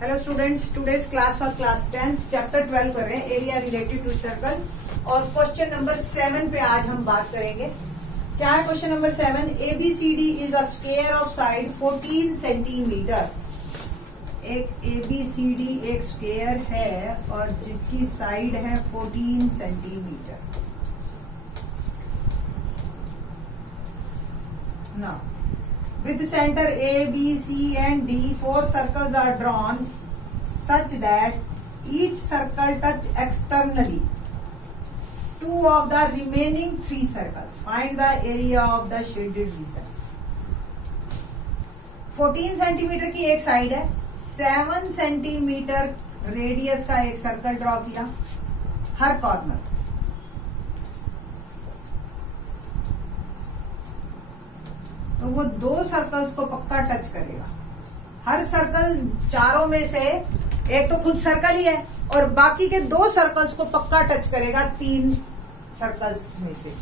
Hello students, today's class for class 10 chapter 12 कर रहे हैं, एरिया रिलेटेड टू सर्कल। और क्वेश्चन नंबर 7 पे आज हम बात करेंगे। क्या है question number 7? ABCD is a square of side 14 centimetre. एक ABCD एक स्क्वायर है और जिसकी साइड है 14 सेंटीमीटर। ना with center A, B, C and D, 4 circles are drawn such that each circle touch externally 2 of the remaining 3 circles. Find the area of the shaded region. 14 centimetre की एक side है, 7 centimetre radius का एक circle draw किया हर corner. तो वो 2 circles को पक्का टच करेगा। हर सर्कल चारों में से एक तो खुद सर्कल ही है और बाकी के 2 सर्कल्स को पक्का टच करेगा 3 सर्कल्स में से।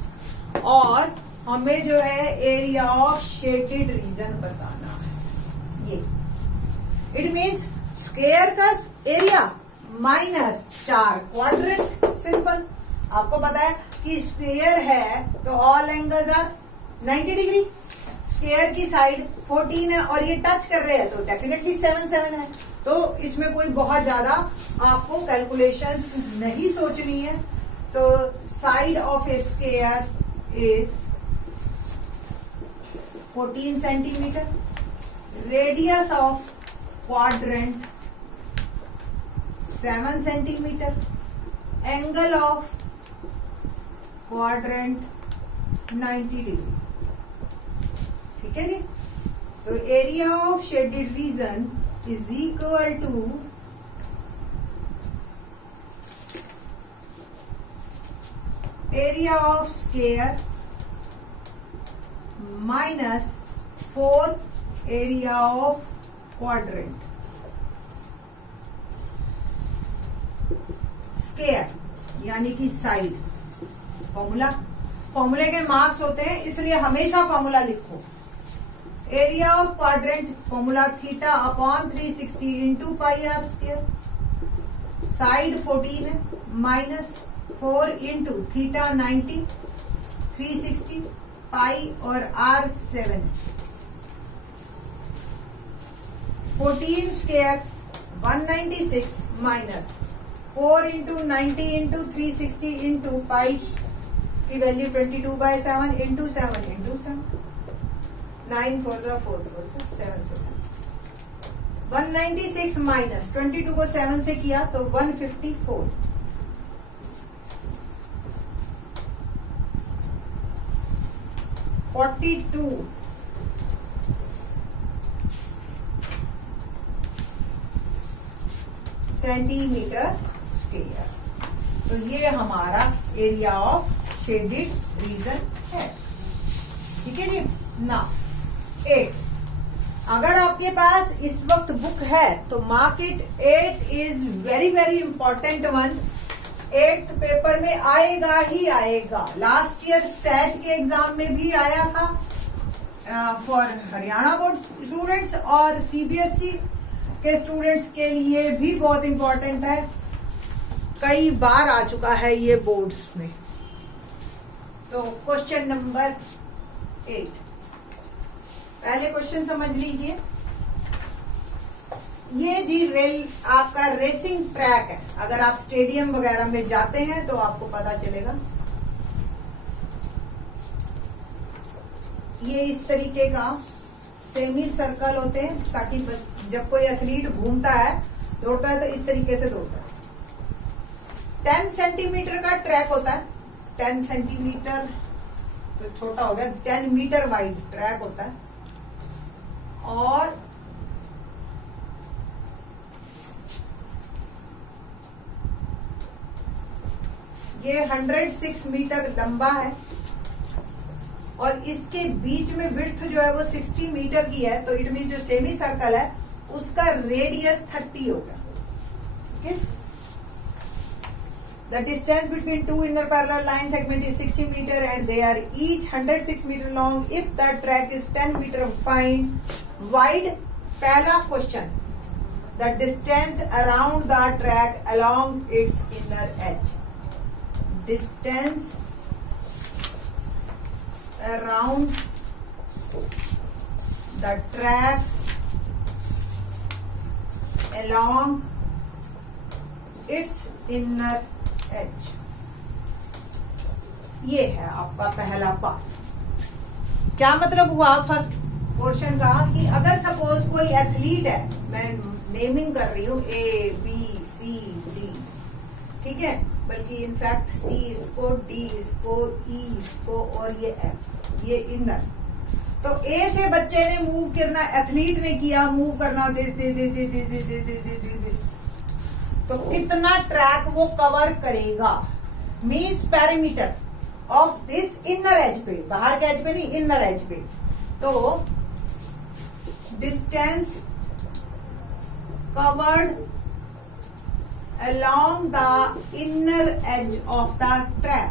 और हमें जो है एरिया ऑफ शेडेड रीजन बताना है। ये इट मीन्स स्क्वायर का एरिया माइनस 4 क्वाड्रेंट। सिंपल, आपको पता है कि स्क्वायर है तो all angles are 90 degree. Square की साइड 14 है और ये टच कर रहे हैं तो डेफिनेटली 7 है। तो इसमें कोई बहुत ज्यादा आपको कैलकुलेशंस नहीं सोचनी है। तो side of a square is 14 centimetre, radius of quadrant 7 centimetre, angle of quadrant 90 degree. ठीक है जी। तो area of shaded region is equal to area of square minus 4 area of quadrant. Square यानी कि साइड। फॉर्मूले के मार्क्स होते हैं इसलिए हमेशा फॉर्मूला लिखो। Area of quadrant formula theta upon 360 into pi r square. Side 14 है माइनस 4 इंटू थीटा 90, 360 पाई और r 7। 14 square 196 minus 4 into 90 into 360 into pi की वैल्यू 22/7 इंटू 7 इंटू 7। 9 4 4 4 7 से 196 माइनस 22 को 7 से किया तो 154। 42 सेंटीमीटर स्क्वायर। तो ये हमारा एरिया ऑफ शेडेड रीजन है। ठीक है जी ना। 8 अगर आपके पास इस वक्त बुक है तो mark it. 8 is very very important one. 8th paper में आएगा ही आएगा। लास्ट ईयर सेट के एग्जाम में भी आया था फॉर हरियाणा बोर्ड स्टूडेंट्स और CBSE के स्टूडेंट्स के लिए भी बहुत इंपॉर्टेंट है। कई बार आ चुका है ये बोर्ड्स में। तो क्वेश्चन नंबर 8, पहले क्वेश्चन समझ लीजिए। ये जी आपका रेसिंग ट्रैक है। अगर आप स्टेडियम वगैरह में जाते हैं तो आपको पता चलेगा। ये इस तरीके का सेमी सर्कल होते हैं ताकि जब कोई एथलीट घूमता है दौड़ता है तो इस तरीके से दौड़ता है। 10 सेंटीमीटर का ट्रैक होता है। 10 सेंटीमीटर तो छोटा हो गया, 10 मीटर वाइड ट्रैक होता है। और ये 106 मीटर लंबा है और इसके बीच में विड्थ जो है वो 60 मीटर की है। तो इट मीन जो सेमी सर्कल है उसका रेडियस 30 होगा। Okay. The distance between two inner parallel line segment is 60 meter and they are each 106 meter long. If the track is 10 meter, find wide. पहला question the distance around the track along its inner edge. Distance around the track along its inner edge. ये है आपका पहला part. क्या मतलब हुआ first portion का कि अगर सपोज कोई एथलीट है, मैं नेमिंग कर रही हूँ A B C D, ठीक है, बल्कि इनफैक्ट C इसको, D इसको, E इसको और ये F, ये इनर। तो A से बच्चे ने मूव करना, एथलीट ने किया मूव करना दिस, तो कितना ट्रैक वो कवर करेगा, means perimeter of this inner as पे, बाहर के एज पे नहीं, इनर एज पे। तो distance covered along the inner edge of the track.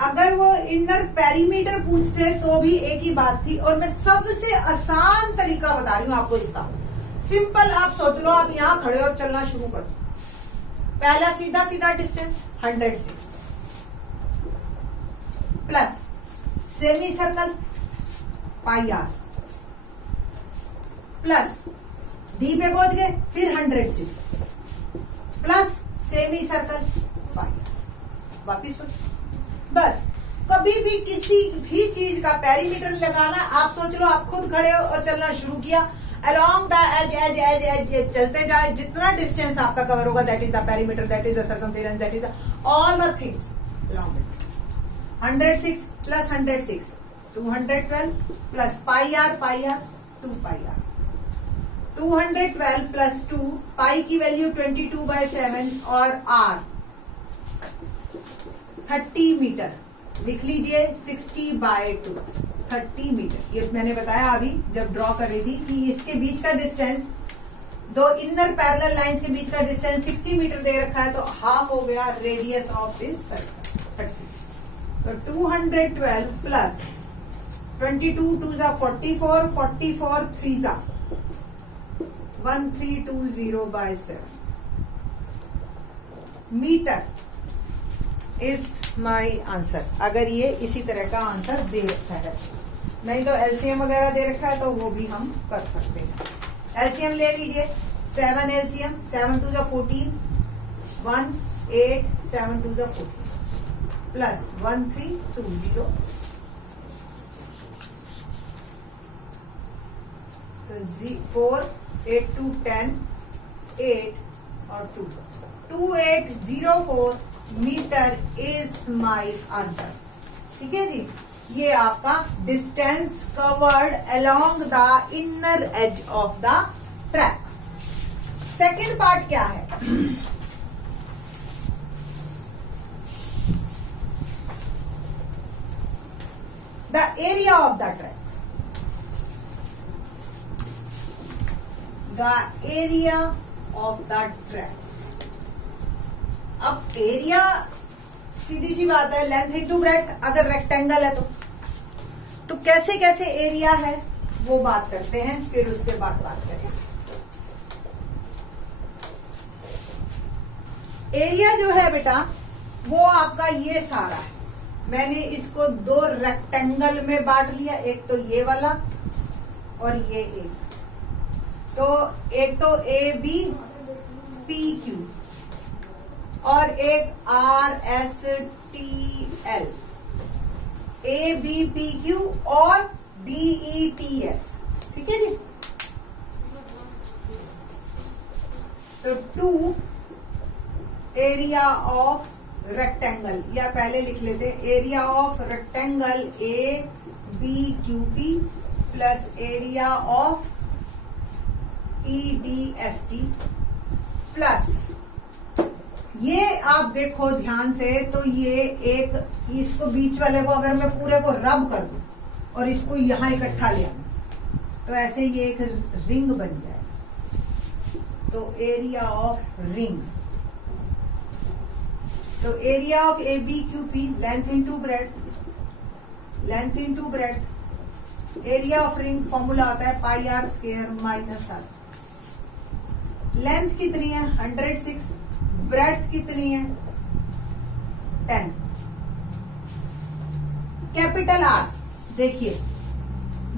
अगर वो इनर पेरीमीटर पूछते तो भी एक ही बात थी, और मैं सबसे आसान तरीका बता रही हूं आपको इसका। सिंपल, आप सोच लो, आप यहां खड़े हो, चलना शुरू कर दो। पहला सीधा सीधा distance 106 plus semi circle pi r plus d पे पहुंच गए, फिर 106 प्लस सेमी सर्कल पाई, वापिस बस। कभी भी किसी भी चीज का पेरीमीटर लगाना, आप सोच लो आप खुद खड़े हो और चलना शुरू किया, along the edge edge edge edge चलते जाए, जितना डिस्टेंस आपका कवर होगा that is the perimeter, that is the circumference, that is the all the things along it. 106 plus 106 212 plus pi r 2 pi r, 212 plus 2, pi की value 22/7 और are 30 metre, लिख लीजिए 60/2, 30 metre. ये मैंने बताया अभी जब ड्रॉ कर रही थी कि इसके बीच का डिस्टेंस, दो इनर पैरेलल लाइंस के बीच का डिस्टेंस 60 मीटर दे रखा है, तो हाफ हो गया रेडियस ऑफ दिस सर्कल 30। तो 212 plus 22 2 44, 44 3 1320/7 metre is my answer. अगर ये इसी तरह का आंसर दे रखा है, नहीं तो एलसीएम वगैरह दे रखा है तो वो भी हम कर सकते हैं। एलसीएम ले लीजिए, 7 एलसीएम, 7 2 14, 1 8 7 2 14 प्लस 1320, तो 4 8 2 10 8 और 2 2804 मीटर इज माई आंसर। ठीक है जी, ये आपका distance covered along the inner as of the track. Second part क्या है? The area of the track. The area of the track. अब एरिया सीधी सी बात है, लेंथ इंटू ब्रेड्थ। अगर रेक्टेंगल है तो कैसे कैसे एरिया है वो बात करते हैं, फिर उसके बाद बात करेंगे। एरिया जो है बेटा वो आपका ये सारा है। मैंने इसको दो रेक्टेंगल में बांट लिया, एक तो ये वाला और ये एक तो ए बी पी क्यू और एक R S T L, A B P Q और डी ई टी एस। ठीक है जी। तो 2 एरिया ऑफ रेक्टेंगल, या पहले लिख लेते हैं area of rectangle A B Q P plus area of E D S T plus, ये आप देखो ध्यान से, तो ये एक, इसको बीच वाले को अगर मैं पूरे को रब कर दूं और इसको यहां इकट्ठा ले आऊं तो ऐसे ये एक रिंग बन जाए। तो एरिया ऑफ रिंग, तो area of A B Q P, length into breadth, length into breadth area of ring formula होता है pi r square minus r. Length कितनी है 106, ब्रेड्थ कितनी है 10। कैपिटल आर देखिए,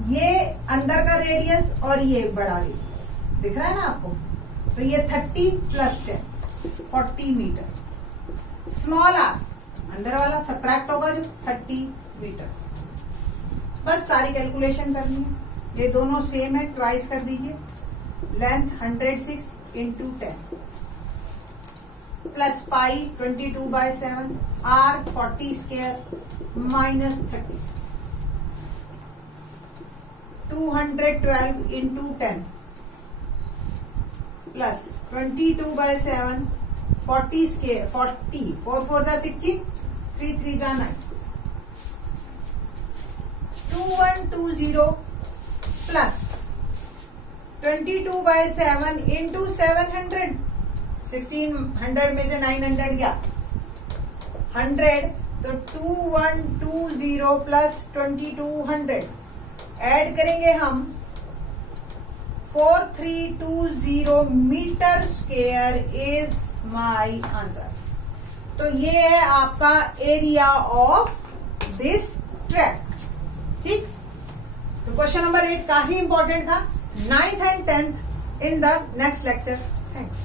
ये अंदर का रेडियस और ये बड़ा रेडियस दिख रहा है ना आपको, तो ये 30 प्लस 10 40 मीटर। स्मॉल आर अंदर वाला सब्ट्रैक्ट होगा जो 30 मीटर। बस सारी कैलकुलेशन करनी है, ये दोनों सेम है, ट्वाइस कर दीजिए। Length 106 into 10 plus pi 22/7 r 40 square minus 30 212 into 10 plus 22/7 40 square 40 4 4 16 3 3 9 2120 plus 22/7 into 700 1600 में से 900 गया 100, तो 2120 प्लस 2200 ऐड करेंगे हम 4320 metre square is my answer. तो ये है आपका एरिया ऑफ दिस ट्रैक। ठीक, तो क्वेश्चन नंबर 8 काफी इंपॉर्टेंट था। 9th and 10th in the next lecture. Thanks.